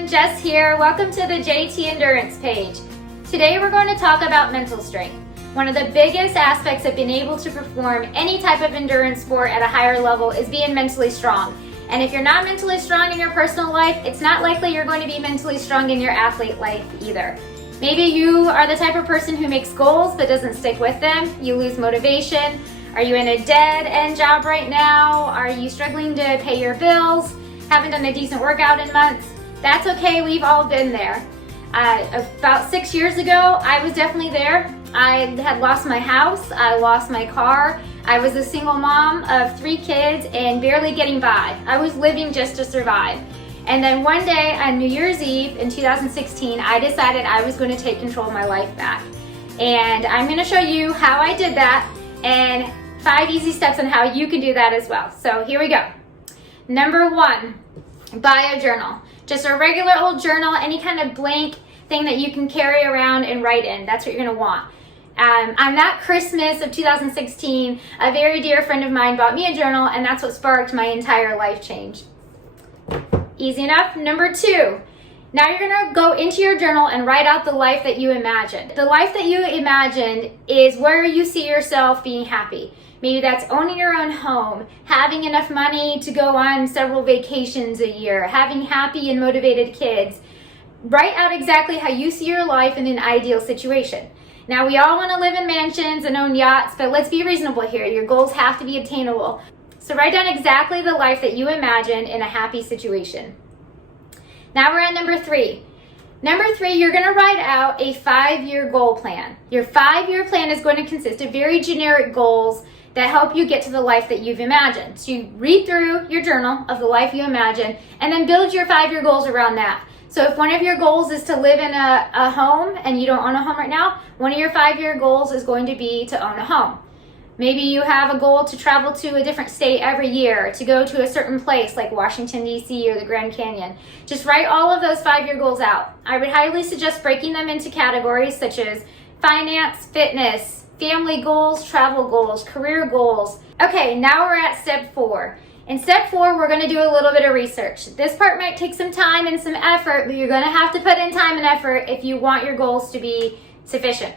everyone, Jess here. Welcome to the JT Endurance page. Today we're going to talk about mental strength. One of the biggest aspects of being able to perform any type of endurance sport at a higher level is being mentally strong. And if you're not mentally strong in your personal life, it's not likely you're going to be mentally strong in your athlete life either. Maybe you are the type of person who makes goals but doesn't stick with them. You lose motivation. Are you in a dead-end job right now? Are you struggling to pay your bills? Haven't done a decent workout in months? That's okay, we've all been there. About 6 years ago, I was definitely there. I had lost my house, I lost my car, I was a single mom of 3 kids and barely getting by. I was living just to survive. And then one day on New Year's Eve in 2016, I decided I was going to take control of my life back. And I'm going to show you how I did that and 5 easy steps on how you can do that as well. So here we go. Number 1, buy a journal. Just a regular old journal, any kind of blank thing that you can carry around and write in. That's what you're going to want. On that Christmas of 2016, a very dear friend of mine bought me a journal, and that's what sparked my entire life change. Easy enough. Number 2, now you're going to go into your journal and write out the life that you imagined. The life that you imagined is where you see yourself being happy. Maybe that's owning your own home, having enough money to go on several vacations a year, having happy and motivated kids. Write out exactly how you see your life in an ideal situation. Now, we all want to live in mansions and own yachts, but let's be reasonable here. Your goals have to be obtainable. So write down exactly the life that you imagine in a happy situation. Now we're at number 3. Number 3, you're going to write out a 5-year goal plan. Your 5-year plan is going to consist of very generic goals that help you get to the life that you've imagined. So you read through your journal of the life you imagine and then build your 5-year goals around that. So if one of your goals is to live in a home and you don't own a home right now, one of your 5-year goals is going to be to own a home. Maybe you have a goal to travel to a different state every year, to go to a certain place like Washington, D.C. or the Grand Canyon. Just write all of those 5-year goals out. I would highly suggest breaking them into categories such as finance, fitness, family goals, travel goals, career goals. Okay, now we're at step 4. In step 4, we're going to do a little bit of research. This part might take some time and some effort, but you're going to have to put in time and effort if you want your goals to be sufficient.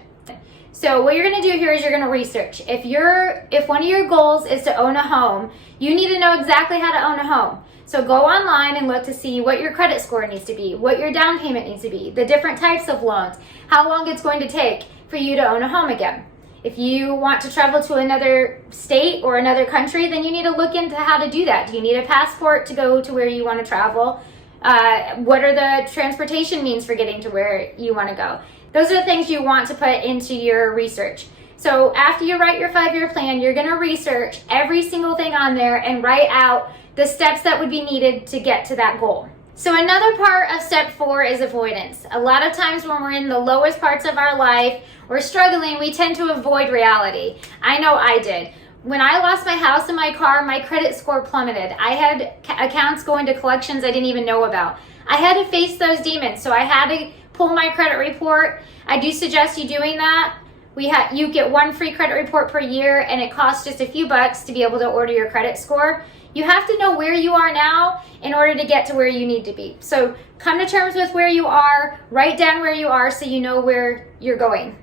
So what you're going to do here is you're going to research. If one of your goals is to own a home, you need to know exactly how to own a home. So go online and look to see what your credit score needs to be, what your down payment needs to be, the different types of loans, how long it's going to take for you to own a home again. If you want to travel to another state or another country, then you need to look into how to do that. Do you need a passport to go to where you want to travel? What are the transportation means for getting to where you want to go? Those are the things you want to put into your research. So after you write your 5-year plan, you're going to research every single thing on there and write out the steps that would be needed to get to that goal. So another part of step 4 is avoidance. A lot of times when we're in the lowest parts of our life, we're struggling, we tend to avoid reality. I know I did. When I lost my house and my car, my credit score plummeted. I had accounts going to collections I didn't even know about. I had to face those demons, so I had to pull my credit report. I do suggest you doing that. You get 1 free credit report per year, and it costs just a few bucks to be able to order your credit score. You have to know where you are now in order to get to where you need to be. So come to terms with where you are, write down where you are so you know where you're going.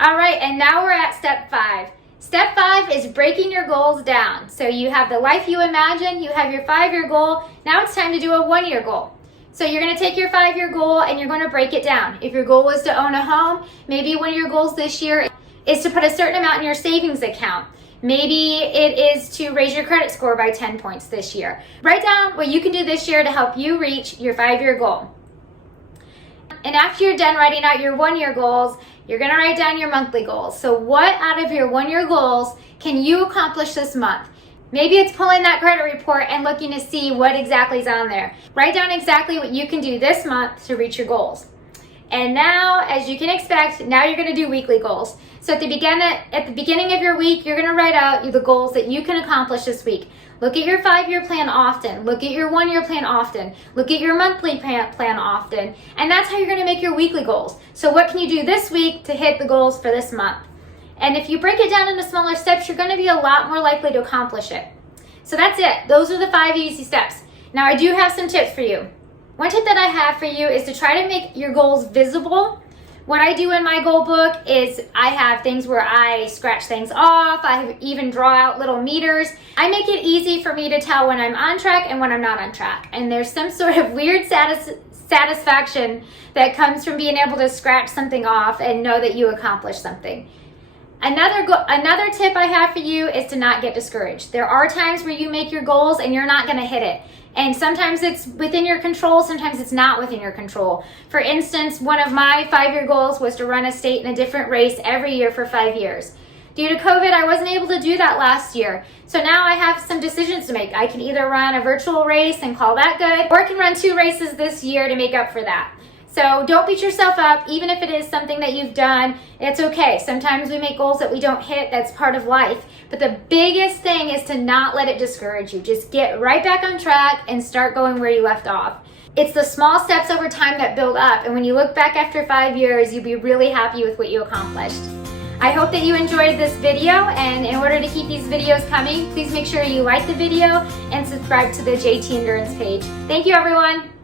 All right, and now we're at step 5. Step 5 is breaking your goals down. So you have the life you imagine, you have your 5-year goal. Now it's time to do a 1-year goal. So you're going to take your 5-year goal and you're going to break it down. If your goal is to own a home, maybe one of your goals this year is to put a certain amount in your savings account. Maybe it is to raise your credit score by 10 points this year. Write down what you can do this year to help you reach your 5-year goal. And after you're done writing out your 1-year goals, you're going to write down your monthly goals. So what out of your 1-year goals can you accomplish this month? Maybe it's pulling that credit report and looking to see what exactly is on there. Write down exactly what you can do this month to reach your goals. And now, as you can expect, now you're going to do weekly goals. So at the beginning of your week, you're going to write out the goals that you can accomplish this week. Look at your 5-year plan often. Look at your 1-year plan often. Look at your monthly plan often. And that's how you're going to make your weekly goals. So what can you do this week to hit the goals for this month? And if you break it down into smaller steps, you're going to be a lot more likely to accomplish it. So that's it. Those are the 5 easy steps. Now I do have some tips for you. One tip that I have for you is to try to make your goals visible. What I do in my goal book is I have things where I scratch things off. I even draw out little meters. I make it easy for me to tell when I'm on track and when I'm not on track. And there's some sort of weird satisfaction that comes from being able to scratch something off and know that you accomplished something. Another tip I have for you is to not get discouraged. There are times where you make your goals and you're not going to hit it. And sometimes it's within your control, sometimes it's not within your control. For instance, one of my 5-year goals was to run a state in a different race every year for 5 years. Due to COVID, I wasn't able to do that last year. So now I have some decisions to make. I can either run a virtual race and call that good, or I can run 2 races this year to make up for that. So don't beat yourself up, even if it is something that you've done. It's okay. Sometimes we make goals that we don't hit. That's part of life. But the biggest thing is to not let it discourage you. Just get right back on track and start going where you left off. It's the small steps over time that build up. And when you look back after 5 years, you'll be really happy with what you accomplished. I hope that you enjoyed this video, and in order to keep these videos coming, please make sure you like the video and subscribe to the JT Endurance page. Thank you, everyone.